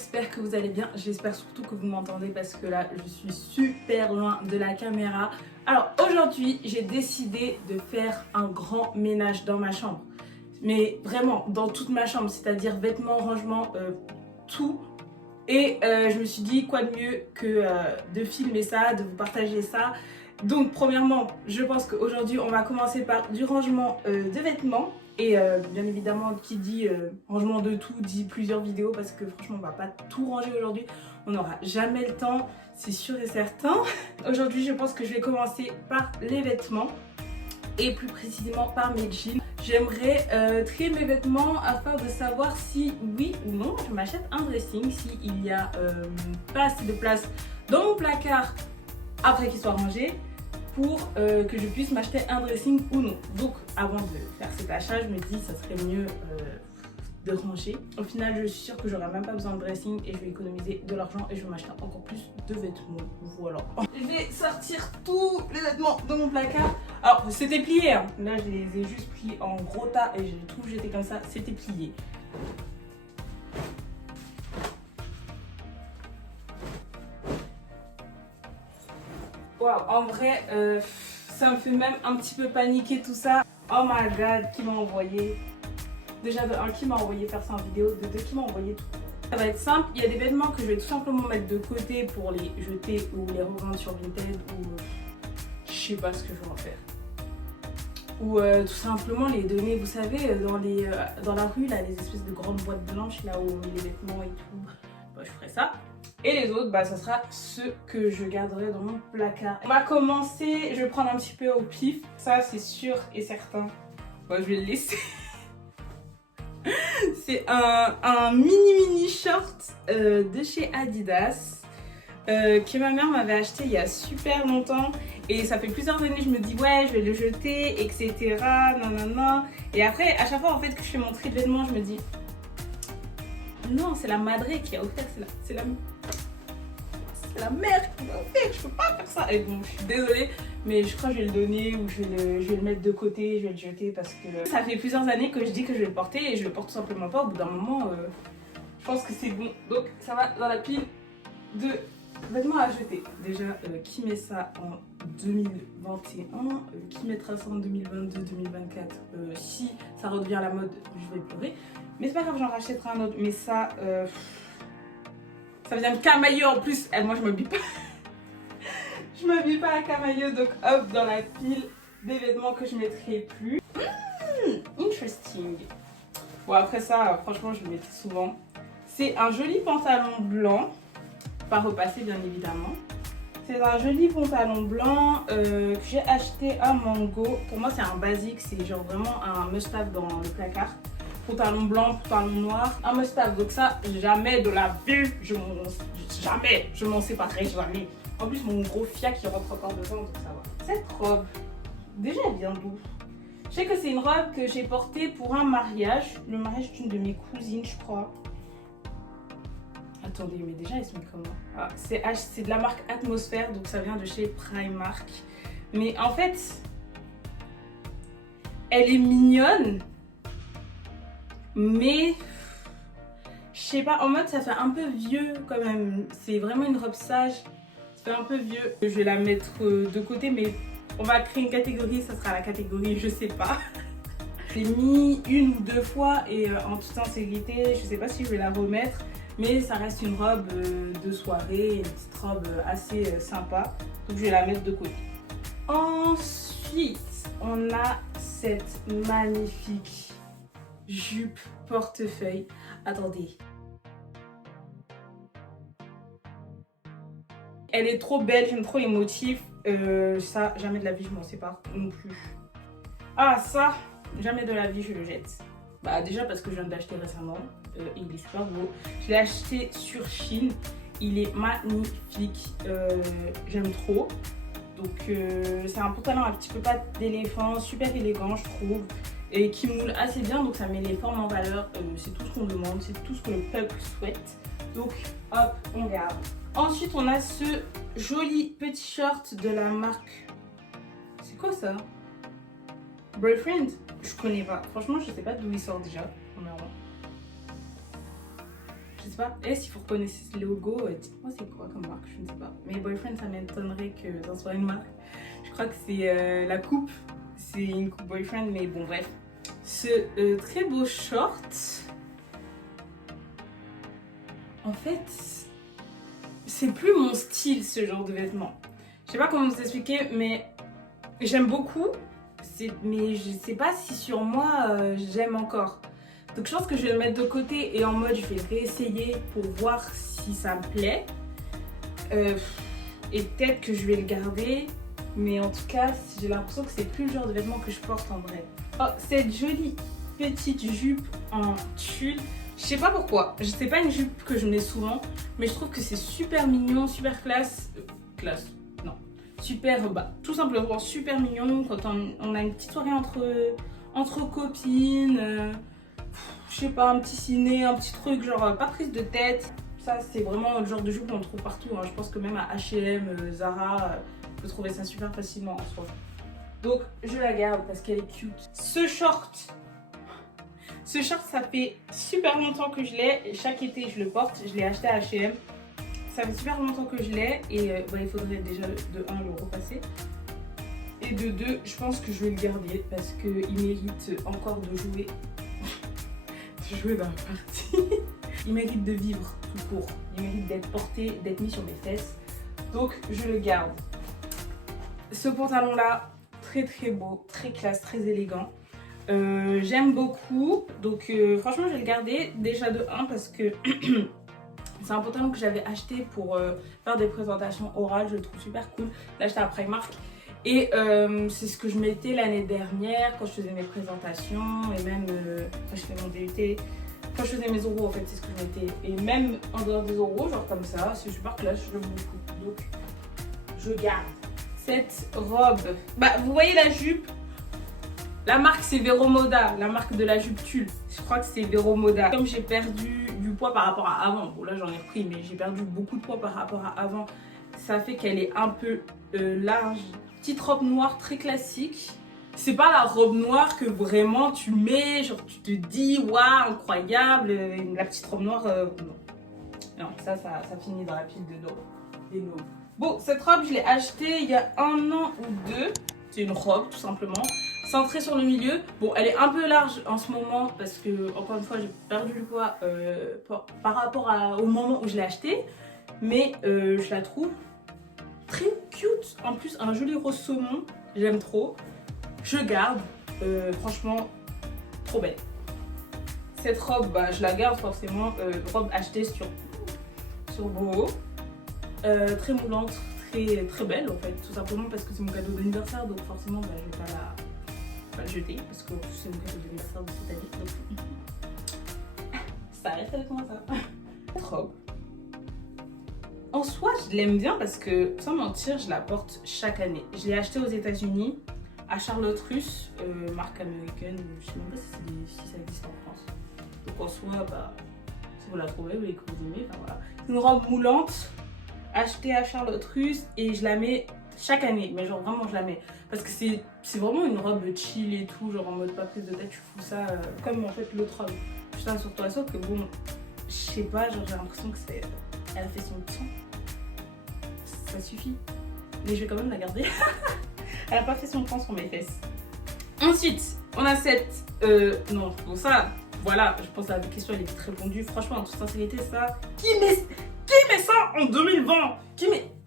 j'espère que vous allez bien, j'espère surtout que vous m'entendez parce que là je suis super loin de la caméra. Alors aujourd'hui j'ai décidé de faire un grand ménage dans ma chambre, mais vraiment dans toute ma chambre, c'est-à-dire vêtements, rangements, tout. Et je me suis dit quoi de mieux que de filmer ça, de vous partager ça. Donc premièrement, je pense qu'aujourd'hui on va commencer par du rangement de vêtements. Et bien évidemment, qui dit rangement de tout dit plusieurs vidéos parce que franchement on va pas tout ranger aujourd'hui. On n'aura jamais le temps, c'est sûr et certain. Aujourd'hui je pense que je vais commencer par les vêtements et plus précisément par mes jeans. J'aimerais trier mes vêtements afin de savoir si oui ou non je m'achète un dressing, s'il n'y a pas assez de place dans mon placard après qu'il soit rangé pour que je puisse m'acheter un dressing ou non. Donc avant de faire cet achat, je me dis ça serait mieux de ranger. Au final je suis sûre que j'aurai même pas besoin de dressing et je vais économiser de l'argent et je vais m'acheter encore plus de vêtements. Voilà. Je vais sortir tous les vêtements de mon placard. Alors c'était plié hein. Là je les ai juste pris en gros tas et j'ai tout jeté comme ça, c'était plié. Waouh, en vrai ça me fait même un petit peu paniquer tout ça. Oh my god, qui m'a envoyé? Déjà de 1 qui m'a envoyé faire ça en vidéo, de 2 qui m'a envoyé tout. Ça va être simple, il y a des vêtements que je vais tout simplement mettre de côté pour les jeter ou les revendre sur Vinted ou je sais pas ce que je vais en faire. Ou tout simplement les donner, vous savez, dans la rue, là, les espèces de grandes boîtes blanches, là où on met les vêtements et tout. Bah, je ferai ça. Et les autres, bah, ça sera ceux que je garderai dans mon placard. On va commencer, je vais prendre un petit peu au pif. Ça, c'est sûr et certain. Bah, je vais le laisser. C'est un mini short de chez Adidas que ma mère m'avait acheté il y a super longtemps et ça fait plusieurs années je me dis ouais je vais le jeter etc nanana. Et après à chaque fois en fait que je fais mon tri de vêtements je me dis non c'est la madré qui a offert, c'est la mère qui m'a offert, je peux pas faire ça. Et bon, je suis désolée, mais je crois que je vais le donner ou je vais le mettre de côté, je vais le jeter parce que ça fait plusieurs années que je dis que je vais le porter et je le porte tout simplement pas. Au bout d'un moment, je pense que c'est bon. Donc ça va dans la pile de vêtements à jeter. Déjà, qui met ça en 2021 qui mettra ça en 2022, 2024 si ça redevient à la mode, je vais pleurer. Mais c'est pas grave, j'en rachèterai un autre. Mais ça... ça vient de Camailleux en plus. Et moi je m'habille pas. Je m'habille pas à Camailleux. Donc hop dans la pile des vêtements que je mettrai plus. Interesting. Bon après ça franchement je le mettais souvent. C'est un joli pantalon blanc. Pas repassé bien évidemment. C'est un joli pantalon blanc que j'ai acheté à Mango. Pour moi c'est un basique. C'est genre vraiment un must-have dans le placard. Pantalon blanc, pantalon noir, un must-have. Donc ça, jamais de la vie, je m'en séparerai, jamais. En plus, mon gros fiac qui rentre encore dedans, donc ça va. Cette robe, déjà elle vient d'où? Je sais que c'est une robe que j'ai portée pour un mariage. Le mariage d'une de mes cousines, je crois. Attendez, mais déjà elle se met comment? Ah, c'est de la marque Atmosphère, donc ça vient de chez Primark. Mais en fait, elle est mignonne. Mais je sais pas, en mode ça fait un peu vieux quand même. C'est vraiment une robe sage. Ça fait un peu vieux. Je vais la mettre de côté, mais on va créer une catégorie. Ça sera la catégorie je sais pas. J'ai mis 1 ou 2 fois et en toute sincérité, je sais pas si je vais la remettre. Mais ça reste une robe de soirée, une petite robe assez sympa. Donc je vais la mettre de côté. Ensuite, on a cette magnifique jupe portefeuille. Attendez. Elle est trop belle, j'aime trop les motifs. Ça, jamais de la vie, je m'en sépare non plus. Ah, ça, jamais de la vie, je le jette. Bah, déjà parce que je viens d'acheter récemment. Il est super beau. Je l'ai acheté sur Shein. Il est magnifique. J'aime trop. Donc, c'est un pantalon un petit peu patte d'éléphant, super élégant, je trouve. Et qui moule assez bien, donc ça met les formes en valeur. C'est tout ce qu'on demande, c'est tout ce que le peuple souhaite. Donc hop, on garde. Ensuite on a ce joli petit short de la marque. C'est quoi ça? Boyfriend? Je connais pas. Franchement je sais pas d'où il sort déjà. Premièrement. Je sais pas. Et si vous reconnaissez ce logo, dites-moi c'est quoi comme marque, je ne sais pas. Mais Boyfriend, ça m'étonnerait que ça soit une marque. Je crois que c'est la coupe. C'est une coupe Boyfriend, mais bon, bref. Ce très beau short, en fait, c'est plus mon style, ce genre de vêtements. Je sais pas comment vous expliquer, mais j'aime beaucoup. Mais je sais pas si sur moi, j'aime encore. Donc je pense que je vais le mettre de côté et en mode je vais réessayer pour voir si ça me plaît. Et peut-être que je vais le garder. Mais en tout cas, j'ai l'impression que c'est plus le genre de vêtements que je porte en vrai. Oh, cette jolie petite jupe en tulle. Je sais pas pourquoi. C'est pas une jupe que je mets souvent. Mais je trouve que c'est super mignon, super classe. Classe, non. Super, tout simplement super mignon quand on a une petite soirée entre copines. Je sais pas, un petit ciné, un petit truc, genre pas prise de tête. Ça, c'est vraiment le genre de jupe qu'on trouve partout. Hein. Je pense que même à H&M, Zara, on peut trouver ça super facilement en soi. Donc, je la garde parce qu'elle est cute. Ce short, ça fait super longtemps que je l'ai. Chaque été, je le porte. Je l'ai acheté à H&M. Ça fait super longtemps que je l'ai. Et il faudrait déjà, de 1, le repasser. Et de 2, je pense que je vais le garder parce qu'il mérite encore de jouer. Dans la partie. Il mérite de vivre tout court. Il mérite d'être porté, d'être mis sur mes fesses. Donc je le garde. Ce pantalon là, très très beau, très classe, très élégant. J'aime beaucoup. Donc franchement je vais le garder. Déjà de 1 parce que c'est un pantalon que j'avais acheté pour faire des présentations orales. Je le trouve super cool. Là j'étais à Primark. Et c'est ce que je mettais l'année dernière quand je faisais mes présentations et même quand je faisais mon DUT, quand je faisais mes oraux en fait, c'est ce que je mettais. Et même en dehors des oraux, genre comme ça, c'est super classe, je l'aime beaucoup. Donc je garde cette robe. Vous voyez la jupe, la marque c'est Vero Moda, la marque de la jupe tulle. Je crois que c'est Vero Moda. Comme j'ai perdu du poids par rapport à avant, bon là j'en ai repris, mais j'ai perdu beaucoup de poids par rapport à avant, ça fait qu'elle est un peu large. Petite robe noire très classique. C'est pas la robe noire que vraiment tu mets, genre tu te dis waouh incroyable. La petite robe noire, non. Non, ça finit dans la pile des daubes. Bon, cette robe je l'ai achetée il y a 1 an ou 2. C'est une robe tout simplement, centrée sur le milieu. Bon, elle est un peu large en ce moment parce que encore une fois j'ai perdu du poids par rapport au moment où je l'ai achetée. Mais je la trouve très cute, en plus un joli rose saumon, j'aime trop. Je garde, franchement, trop belle. Cette robe, je la garde forcément, robe achetée sur Boho. Très moulante, très belle en fait, tout simplement parce que c'est mon cadeau d'anniversaire, donc forcément je vais pas la jeter, parce que c'est mon cadeau d'anniversaire de cette année. Donc... ça reste avec moi ça. Cette robe. En soi, je l'aime bien parce que, sans mentir, je la porte chaque année. Je l'ai achetée aux États-Unis, à Charlotte Russe, marque américaine. Je sais même pas si ça existe en France. Donc en soi, si vous la trouvez et que vous aimez, voilà. C'est une robe moulante, achetée à Charlotte Russe et je la mets chaque année. Mais genre vraiment, je la mets. Parce que c'est vraiment une robe chill et tout, genre en mode pas prise de tête, tu fous ça comme en fait l'autre robe. Putain, sur toi, sauf que bon, je sais pas, genre j'ai l'impression que c'est... Elle a fait son temps. Ça suffit. Mais je vais quand même la garder. Elle a pas fait son temps sur mes fesses. Ensuite, on a cette... non, bon ça, voilà, je pense que la question elle est vite répondue. Franchement, en toute sincérité, ça... Qui met ça en 2020?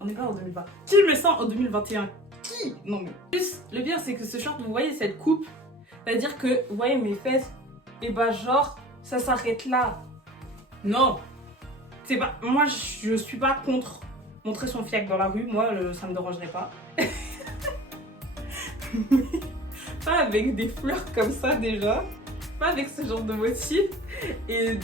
On n'est pas en 2020. Qui met ça en 2021? Qui? Non mais... Plus, le pire c'est que ce short, vous voyez cette coupe, c'est-à-dire que, vous voyez mes fesses, et genre, ça s'arrête là. Non. C'est pas, moi je suis pas contre montrer son fiac dans la rue, moi ça me dérangerait pas. Pas avec des fleurs comme ça déjà, pas avec ce genre de motif. Et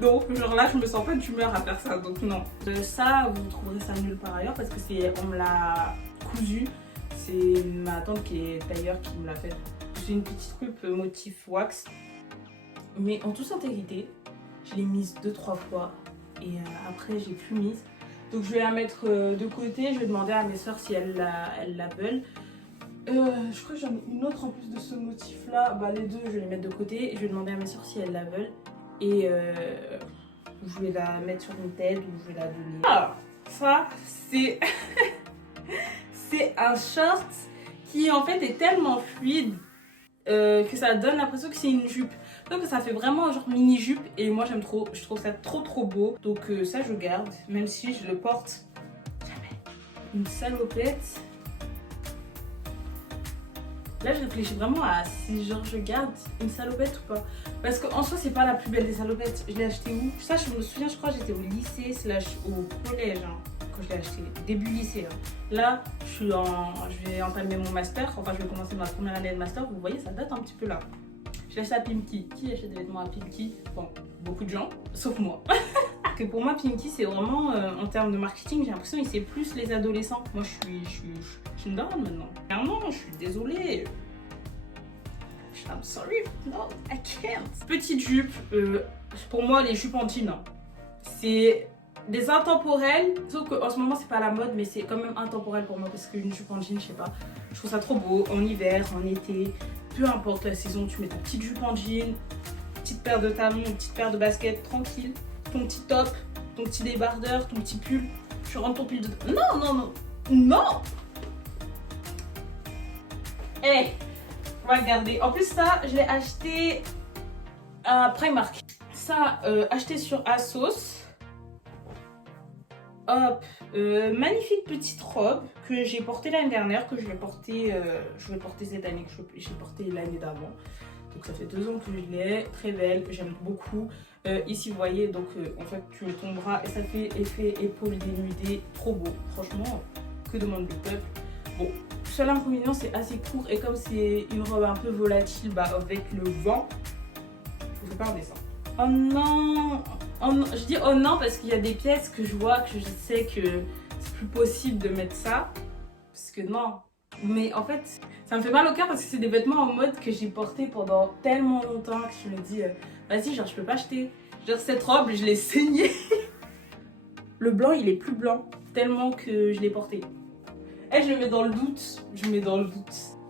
donc genre là je me sens pas d'humeur à faire ça, donc non. Ça vous trouverez ça nulle part ailleurs parce que on me l'a cousu, c'est ma tante qui est tailleur qui me l'a fait. C'est une petite coupe motif wax, mais en toute intégrité, je l'ai mise 2-3 fois. Et après j'ai plus mise, donc je vais la mettre de côté. Je vais demander à mes soeurs si elles la veulent. Je crois que j'en ai une autre en plus de ce motif là, les deux je vais les mettre de côté et je vais demander à mes soeurs si elles la veulent. Et ou je vais la mettre sur une tête, ou je vais la donner. Alors, ça, c'est... c'est un short qui en fait est tellement fluide que ça donne l'impression que c'est une jupe. Donc ça fait vraiment un genre mini jupe et moi j'aime trop, je trouve ça trop beau. Donc ça je garde, même si je le porte jamais. Une salopette. Là je réfléchis vraiment à si genre je garde une salopette ou pas. Parce qu'en soi c'est pas la plus belle des salopettes. Je l'ai acheté où? Ça je me souviens, je crois que j'étais au lycée / au collège hein, quand je l'ai acheté, début lycée. Hein. Là je vais entamer mon master, enfin je vais commencer ma première année de master. Vous voyez ça date un petit peu là. Je l'ai acheté à Pimki. Qui achète des vêtements à Pimki? Bon, beaucoup de gens, sauf moi. Que pour moi Pimki c'est vraiment en termes de marketing, j'ai l'impression que c'est plus les adolescents. Moi je suis une dame maintenant. Clairement, je suis désolée. I'm sorry, no, I can't. Petite jupe, pour moi les jupes en jean, c'est des intemporels. Sauf qu'en ce moment c'est pas la mode, mais c'est quand même intemporel pour moi parce qu'une jupe en jean, je sais pas, je trouve ça trop beau en hiver, en été, peu importe la saison, tu mets ta petite jupe en jean, petite paire de talons, une petite paire de baskets, tranquille, ton petit top, ton petit débardeur, ton petit pull, tu rentres ton pull de... Non. Hey, regardez. En plus ça, je l'ai acheté à Primark. Ça, acheté sur ASOS. Hop, magnifique petite robe que j'ai portée l'année dernière, que je vais porter cette année, que j'ai porté l'année d'avant. Donc ça fait 2 ans que je l'ai, très belle, j'aime beaucoup. Ici vous voyez, donc en fait tu mets ton bras et ça fait effet épaule dénudée, trop beau. Franchement, que demande le peuple. Bon, seul inconvénient c'est assez court et comme c'est une robe un peu volatile, bah avec le vent, je fais pas un dessin. Oh non, je dis oh non parce qu'il y a des pièces que je vois que je sais que c'est plus possible de mettre ça. Parce que non. Mais en fait, ça me fait mal au cœur parce que c'est des vêtements en mode que j'ai porté pendant tellement longtemps que je me dis vas-y, genre je peux pas acheter. Genre cette robe, je l'ai saignée. Le blanc, il est plus blanc tellement que je l'ai porté. Et je le mets dans le doute.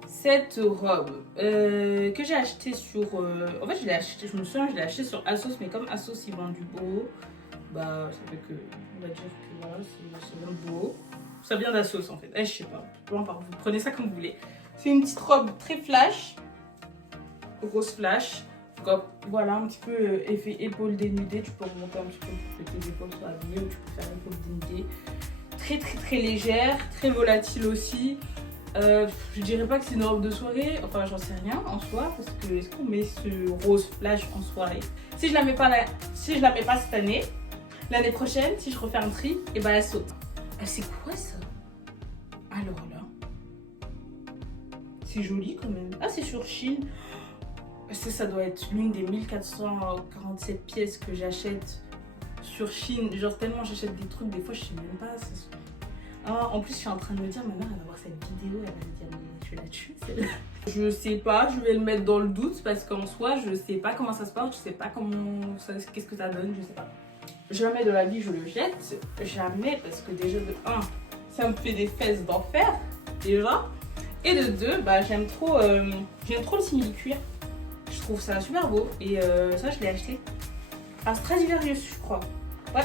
Cette robe que j'ai achetée sur... en fait, je me souviens, je l'ai achetée sur ASOS, mais comme ASOS, ils vendent du beau, bah, ça fait que... On va dire que voilà, ça vient de beau. Ça vient d'ASOS, en fait. Je sais pas. Bon, vous prenez ça comme vous voulez. C'est une petite robe très flash. Rose flash. Donc, voilà, un petit peu effet épaule dénudée. Tu peux remonter un petit peu pour que tes épaules soient habillées ou tu peux faire épaule dénudée. Très légère, très volatile aussi. Je dirais pas que c'est une robe de soirée, enfin j'en sais rien en soi, parce que est-ce qu'on met ce rose flash en soirée? Si je la mets pas cette année, l'année prochaine, si je refais un tri, et ben elle saute. C'est quoi ça? Alors là, c'est joli quand même. Ah, c'est sur Shein. Ça doit être l'une des 1447 pièces que j'achète sur Shein. Genre tellement j'achète des trucs, des fois je sais même pas. Ah, en plus je suis en train de me dire, ma mère elle va voir cette vidéo, elle va me dire mais je la tue celle-là. Je sais pas, je vais le mettre dans le doute parce qu'en soi je sais pas comment ça se porte, je sais pas qu'est-ce que ça donne, je sais pas. Jamais de la vie je le jette, jamais parce que déjà de 1, ça me fait des fesses d'enfer déjà. Et de 2, bah j'aime trop le simili-cuir. Je trouve ça super beau et ça je l'ai acheté à Stradivarius je crois. Ouais,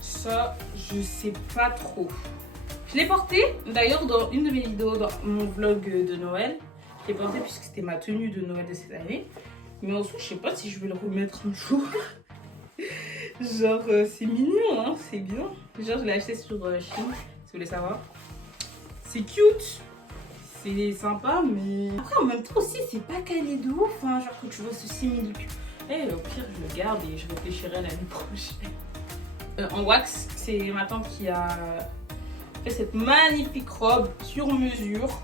ça je sais pas trop. Je l'ai porté d'ailleurs dans une de mes vidéos, dans mon vlog de Noël. Je l'ai porté puisque c'était ma tenue de Noël de cette année. Mais en soi je sais pas si je vais le remettre un jour. Genre c'est mignon hein, c'est bien. Genre je l'ai acheté sur Shein si vous voulez savoir. C'est cute. C'est sympa, mais après en même temps aussi c'est pas calé de ouf, hein, genre que tu vois ce simili-cuir. Et au pire je le garde et je réfléchirai l'année prochaine. En wax, c'est ma tante qui a fait cette magnifique robe sur mesure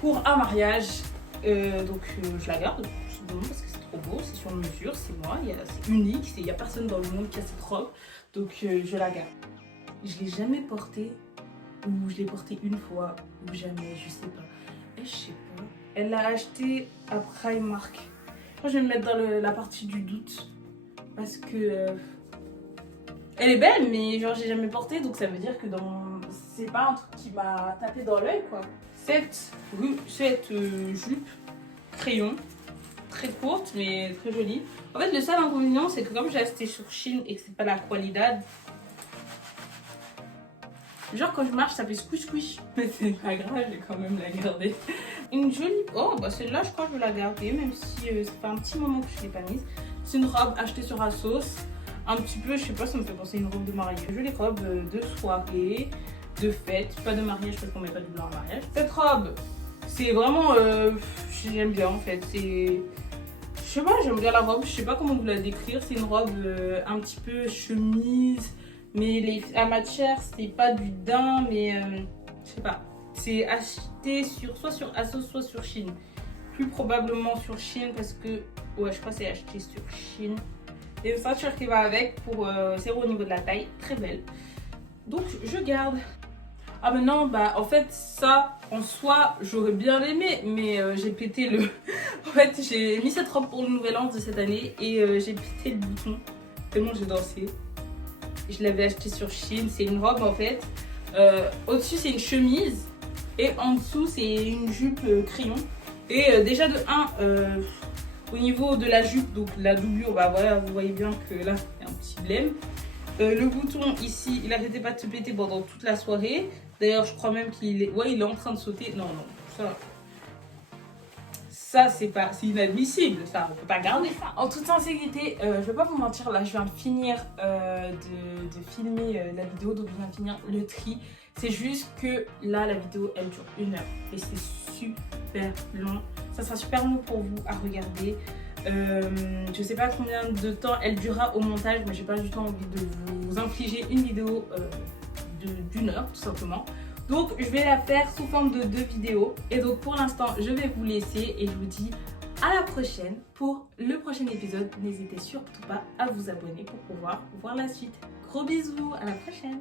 pour un mariage. Donc je la garde tout simplement parce que c'est trop beau, c'est sur mesure, c'est moi, c'est unique, il n'y a personne dans le monde qui a cette robe. Donc je la garde. Je l'ai jamais portée. Ou je l'ai portée une fois, ou jamais, je sais pas. Je sais pas. Elle l'a achetée à Primark. Moi, je vais me mettre dans la partie du doute. Parce que... elle est belle, mais genre, j'ai jamais porté. Donc, ça veut dire que c'est pas un truc qui m'a tapé dans l'œil, quoi. Cette jupe crayon. très courte mais très jolie. En fait le seul inconvénient c'est que comme j'ai acheté sur Shein et que c'est pas la qualidad, genre quand je marche ça fait squish squish. Mais c'est pas grave, je vais quand même la garder. Une jolie... Oh bah celle-là je crois que je vais la garder même si ça fait un petit moment que je l'ai pas mise. C'est une robe achetée sur Asos. Un petit peu, je sais pas, ça me fait penser à une robe de mariage. Jolie robe de soirée, de fête, pas de mariage parce qu'on met pas de blanc en mariage. Cette robe, c'est vraiment... j'aime bien en fait. C'est... Je sais pas, j'aime bien la robe, je sais pas comment vous la décrire. C'est une robe un petit peu chemise, mais la matière, c'est pas du daim, mais je sais pas. C'est acheté soit sur Asos, soit sur Shein. Plus probablement sur Shein parce que... Ouais, je crois que c'est acheté sur Shein. Et une ceinture qui va avec pour serrer au niveau de la taille, très belle. Donc je garde. Ah mais non, bah en fait ça en soi j'aurais bien aimé, mais j'ai pété le... En fait j'ai mis cette robe pour le nouvel an de cette année et j'ai pété le bouton tellement j'ai dansé. Je l'avais acheté sur Shein, c'est une robe en fait. Au-dessus c'est une chemise et en dessous c'est une jupe crayon. Et déjà de 1... au niveau de la jupe, donc la doublure, bah voilà, vous voyez bien que là, il y a un petit blême. Le bouton ici, il n'arrêtait pas de se péter pendant toute la soirée. D'ailleurs, je crois même qu'il est... Ouais, il est en train de sauter. Non, non, ça c'est pas... C'est inadmissible, ça, on peut pas garder ça. En toute sincérité, je vais pas vous mentir, là, je viens de finir de filmer la vidéo, donc je viens de finir le tri. C'est juste que là, la vidéo, elle dure 1 heure et c'est super long. Ça sera super long pour vous à regarder. Je sais pas combien de temps elle durera au montage, mais j'ai pas du tout envie de vous infliger une vidéo d'1 heure tout simplement. Donc je vais la faire sous forme de 2 vidéos. Et donc pour l'instant, je vais vous laisser et je vous dis à la prochaine pour le prochain épisode. N'hésitez surtout pas à vous abonner pour pouvoir voir la suite. Gros bisous, à la prochaine!